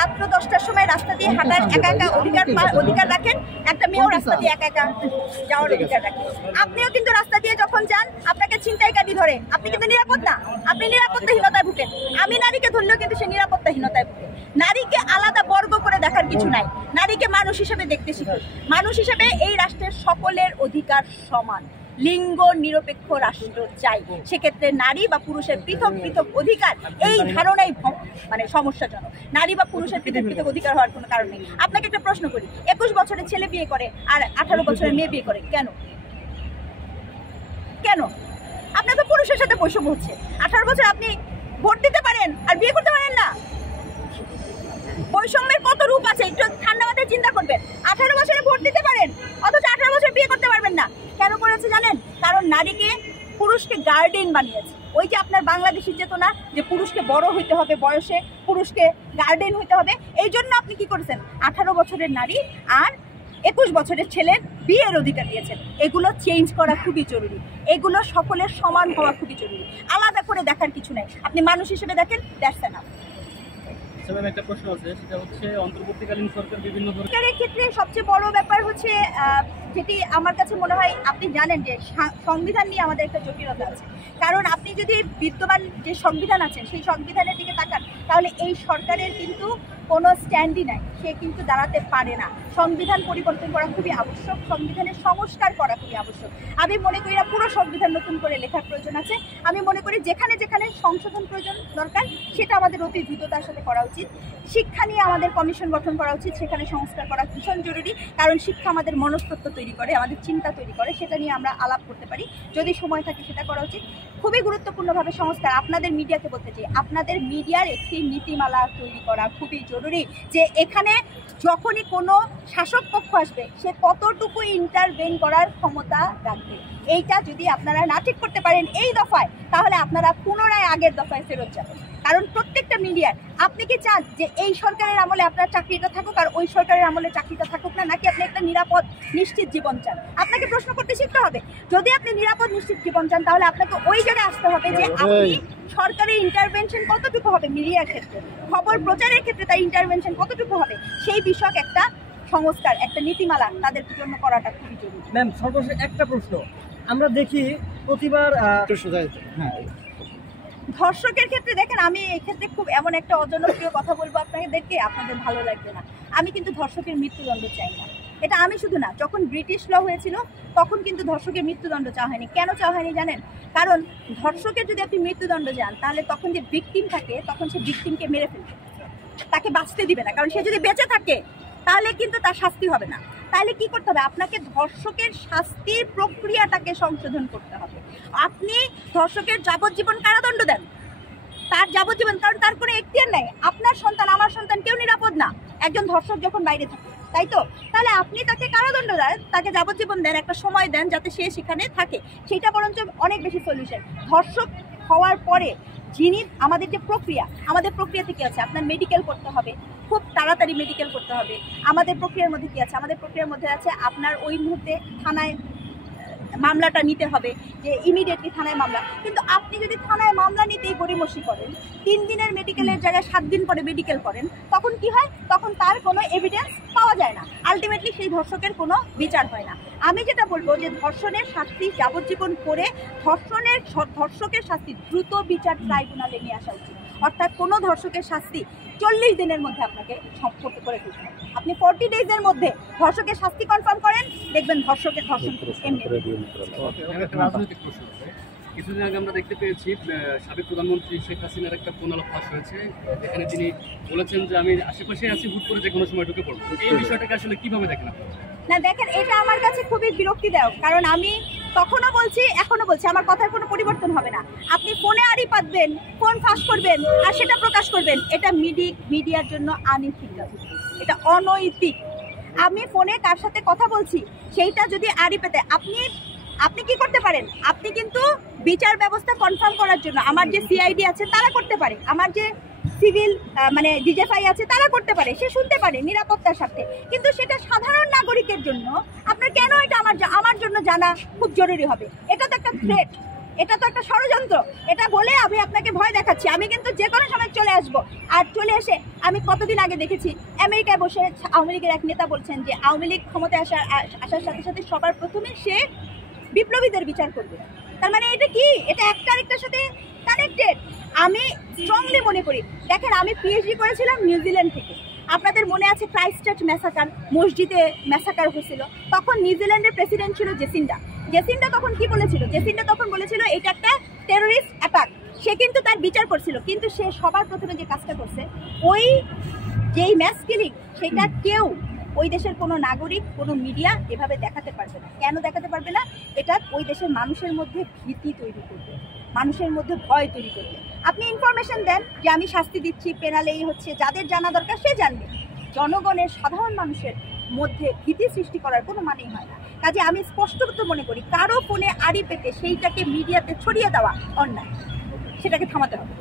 রাত্র 10টার সময় রাস্তা দিয়ে হাঁটার একা একা অধিকার রাখেন, একটা মেয়েও রাস্তা দিয়ে একা একা যাওয়ার অধিকার রাখেন। আপনিও কিন্তু রাস্তা দিয়ে যখন যান আপনাকে ছিনতাইকারী ধরে, আপনি কিন্তু নিরাপদ না, আপনি নিরাপত্তাহীনতায় ভুগেন। আমি নারীকে ধরলেও কিন্তু সে নিরাপত্তাহীনতায় ভুগে। নারীকে আলাদা বর্গ করে দেখার কিছু নাই, নারীকে মানুষ হিসেবে দেখতে শিখি। মানুষ হিসেবে এই রাষ্ট্রের সকলের অধিকার সমান, লিঙ্গ নিরপেক্ষ রাষ্ট্র চাই। সেক্ষেত্রে নারী বা পুরুষের পৃথক পৃথক অধিকার এই ধারণাই মানে সমস্যাজনক। নারী বা পুরুষের পৃথক পৃথক অধিকার হওয়ার কোনো কারণ নেই। আপনাকে একটা প্রশ্ন করি, 21 বছরের ছেলে বিয়ে করে আর 18 বছরের মেয়ে বিয়ে করে, কেন? কেন? আপনার তো পুরুষের সাথে বৈষম্য হচ্ছে। 18 বছর আপনি ভোট দিতে পারেন আর বিয়ে করতে পারেন না। বৈষম্যের কত রূপ আছে, একটু ঠান্ডা মাথায় চিন্তা করবেন। 18 বছরে ভোট দিতে পারেন অথচ 18 বছর বিয়ে করতে পারবেন না। কেন করেছে জানেন? কারণ নারীকে পুরুষকে গার্ডিয়ান বানিয়েছে। ওই যে আপনার বাংলাদেশি চেতনা যে পুরুষকে বড় হইতে হবে, বয়সে পুরুষকে গার্ডিয়ান হইতে হবে, এই জন্য আপনি কি করেছেন? 18 বছরের নারী আর 21 বছরের ছেলের বিয়ের অধিকার দিয়েছেন। এগুলো চেঞ্জ করা খুবই জরুরি, এগুলো সকলের সমান হওয়া খুবই জরুরি। আলাদা করে দেখার কিছু নাই, আপনি মানুষ হিসেবে দেখেন, দ্যাটস এনাফ। একটা প্রশ্ন আছে, সেটা হচ্ছে অন্তর্বর্তীকালীন সরকার বিভিন্ন সরকারের ক্ষেত্রে সবচেয়ে বড় ব্যাপার হচ্ছে যেটি আমার কাছে মনে হয়, আপনি জানেন যে সংবিধান নিয়ে আমাদের একটা জটিলতা আছে। কারণ আপনি যদি বিদ্যমান যে সংবিধান আছে সেই সংবিধানের দিকে তাকান, তাহলে এই সরকারের কিন্তু কোনো স্ট্যান্ডই নাই, সে কিন্তু দাঁড়াতে পারে না। সংবিধান পরিবর্তন করা খুবই আবশ্যক, সংবিধানের সংস্কার করা খুবই আবশ্যক। আমি মনে করি না পুরো সংবিধান নতুন করে লেখার প্রয়োজন আছে। আমি মনে করি যেখানে যেখানে সংশোধন প্রয়োজন দরকার সেটা আমাদের অতি দ্রুততার সাথে করা উচিত। শিক্ষা নিয়ে আমাদের কমিশন গঠন করা উচিত, সেখানে সংস্কার করা ভীষণ জরুরি। কারণ শিক্ষা আমাদের মনস্তত্ত্ব তৈরি করে, আমাদের চিন্তা তৈরি করে, সেটা নিয়ে আমরা আলাপ করতে পারি, যদি সময় থাকে সেটা করা উচিত। খুবই গুরুত্বপূর্ণভাবে সংস্কার। আপনাদের মিডিয়াকে বলতে চাই, আপনাদের মিডিয়ার একটি নীতিমালা তৈরি করা খুবই জরুরি, যে এখানে যখনই কোনো শাসক পক্ষ আসবে সে কতটুকু ইন্টারভেন করার ক্ষমতা রাখবে। এইটা যদি আপনারা না ঠিক করতে পারেন এই দফায়, তাহলে আপনারা পুনরায় আগের দফায় ফেরত যাবেন। কারণ প্রত্যেকটা মিডিয়ার, আপনি কি চান যে এই সরকারের আমলে আপনার চাকরিটা থাকুক আর ওই সরকারের আমলে চাকরিটা থাকুক না, নাকি আপনি একটা নিরাপদ নিশ্চিত জীবন চান? আপনাকে প্রশ্ন করতে শিখতে হবে। যদি আপনি নিরাপদ নিশ্চিত জীবন চান, তাহলে আপনাকে ওই জায়গায় আসতে হবে যে আপনি সরকারি ইন্টারভেনশন কতটুকু হবে মিডিয়ার ক্ষেত্রে, খবর প্রচারের ক্ষেত্রে তার ইন্টারভেনশন কতটুকু হবে, সেই বিষয়ক একটা সংস্কার, একটা নীতিমালা তাদের জন্য করাটা খুবই জরুরি। ম্যাম, সর্বশেষ একটা প্রশ্ন, আমরা দেখি প্রতিবার ধর্ষকের ক্ষেত্রে দেখেন, আমি এই ক্ষেত্রে খুব এমন একটা অজনপ্রিয় কথা বলবো আপনাদেরকে, আপনাদের ভালো লাগবে না। আমি কিন্তু ধর্ষকের মৃত্যুদণ্ড চাই না। এটা আমি শুধু না, যখন ব্রিটিশ ল হয়েছিল তখন কিন্তু ধর্ষকের মৃত্যুদণ্ড চাওয়া হয়নি। কেন চাওয়া হয়নি জানেন? কারণ ধর্ষকের যদি আপনি মৃত্যুদণ্ড চান, তাহলে তখন যে ভিকটিম থাকে, তখন সে ভিকটিমকে মেরে ফেলবে, তাকে বাঁচতে দিবে না। কারণ সে যদি বেঁচে থাকে তাহলে কিন্তু তার শাস্তি হবে না। তাহলে কি করতে হবে? আপনাকে ধর্ষকের শাস্তির প্রক্রিয়াটাকে সংশোধন করতে হবে। আপনি ধর্ষকের যাবজ্জীবন কারাদণ্ড দেন, তার যাবজ্জীবন, কারণ তার কোনো এখতিয়ার নাই। আপনার সন্তান, আমার সন্তান, কেউ নিরাপদ না একজন ধর্ষক যখন বাইরে থাকে, তাই তো? তাহলে আপনি তাকে কারাদণ্ড দেন, তাকে যাবজ্জীবন দেন, একটা সময় দেন যাতে সে সেখানে থাকে, সেটা বরঞ্চ অনেক বেশি সলিউশন। ধর্ষক হওয়ার পরে যিনি আমাদের যে প্রক্রিয়া, আমাদের প্রক্রিয়াতে কী আছে? আপনার মেডিকেল করতে হবে, খুব তাড়াতাড়ি মেডিকেল করতে হবে। আমাদের প্রক্রিয়ার মধ্যে কী আছে? আমাদের প্রক্রিয়ার মধ্যে আছে আপনার ওই মুহূর্তে থানায় মামলাটা নিতে হবে, যে ইমিডিয়েটলি থানায় মামলা। কিন্তু আপনি যদি থানায় মামলা নিতেই গড়িমসি করেন, 3 দিনের মেডিকেলের জায়গায় 7 দিন পরে মেডিকেল করেন, তখন কি হয়? তখন তার কোনো এভিডেন্স পাওয়া যায় না, আলটিমেটলি সেই ধর্ষকের কোনো বিচার হয় না। আমি যেটা বলবো যে ধর্ষণের শাস্তি যাবজ্জীবন করে ধর্ষকের শাস্তি দ্রুত বিচার ট্রাইব্যুনালে নিয়ে আসা উচিত। অর্থাৎ কোনো ধর্ষকের শাস্তি 40 দিনের মধ্যে আপনাকে সম্পর্কে করে ফেলতে হবে। আপনি 40 ডেজের মধ্যে ধর্ষকের শাস্তি কনফার্ম করেন, দেখবেন ধর্ষকের ধর্ষণ এমনি। কিছুদিন আগে আমরা দেখতে পেয়েছি সাবেক প্রধানমন্ত্রী শেখ হাসিনার একটা ফোনালাপ ফাঁস হয়েছে, যেখানে তিনি বলেছেন যে আমি আশেপাশে আছি, হুট করে যে কোনো সময় ঢুকে পড়বো। এই বিষয়টাকে আসলে কিভাবে দেখেন? না দেখেন, এটা আমার কাছে খুবই বিরক্তিদায়ক। কারণ আমি তখনও বলছি, এখনো বলছি, আমার কথার কোনো পরিবর্তন হবে না। আপনি ফোনে আড়ি পাতবেন, ফোন ফাঁস করবেন আর সেটা প্রকাশ করবেন, এটা মিডিয়ার জন্য আনৈতিক, এটা অনৈতিক। আমি ফোনে কার সাথে কথা বলছি সেইটা যদি আড়ি পেতে আপনি কি করতে পারেন? আপনি কিন্তু বিচার ব্যবস্থা কনফার্ম করার জন্য আমার যে সিআইডি আছে তারা করতে পারে, আমার যে সিভিল মানে ডিজেফআই আছে তারা করতে পারে, সে শুনতে পারে নিরাপত্তার সাথে। কিন্তু সেটা সাধারণ নাগরিকের জন্য আপনার কেন এটা আমার জন্য জানা খুব জরুরি হবে? এটা তো একটা থ্রেট, এটা তো একটা ষড়যন্ত্র। এটা বলে আমি আপনাকে ভয় দেখাচ্ছি। আমি কিন্তু যে কোনো সময় চলে আসব। আর চলে এসে আমি কতদিন আগে দেখেছি আমেরিকায় বসে আওয়ামী লীগের এক নেতা বলছেন যে আওয়ামী লীগ ক্ষমতায় আসার সাথে সাথে সবার প্রথমে সে বিপ্লবীদের বিচার করবে। তার মানে এটা কি? এটা একটা আরেকটার সাথে কানেক্টেড। আমি স্ট্রংলি মনে করি, দেখেন আমি পিএইচডি করেছিলাম নিউজিল্যান্ড থেকে। আপনাদের মনে আছে ক্রাইস্টচার্চ ম্যাসাকার, মসজিদে ম্যাসাকার হয়েছিল, তখন নিউজিল্যান্ডের প্রেসিডেন্ট ছিল জেসিন্ডা তখন কি বলেছিল? জেসিন্ডা তখন বলেছিল এটা একটা টেররিস্ট অ্যাটাক। সে কিন্তু তার বিচার করছিল, কিন্তু সে সবার প্রথমে যে কাজটা করছে ওই যেই ম্যাস কিলিং, সেটা কেউ ওই দেশের কোনো নাগরিক, কোনো মিডিয়া এভাবে দেখাতে পারবে না। কেন দেখাতে পারবে না? এটা ওই দেশের মানুষের মধ্যে ভীতি তৈরি করবে, মানুষের মধ্যে ভয় তৈরি করবে। আপনি ইনফরমেশন দেন যে আমি শাস্তি দিচ্ছি, পেনালেই হচ্ছে, যাদের জানা দরকার সে জানবে। জনগণের, সাধারণ মানুষের মধ্যে ভীতি সৃষ্টি করার কোনো মানেই হয় না। কাজে আমি স্পষ্টত মনে করি কারো ফোনে আড়ি পেতে সেইটাকে মিডিয়াতে ছড়িয়ে দেওয়া অন্যায়, সেটাকে থামাতে হবে।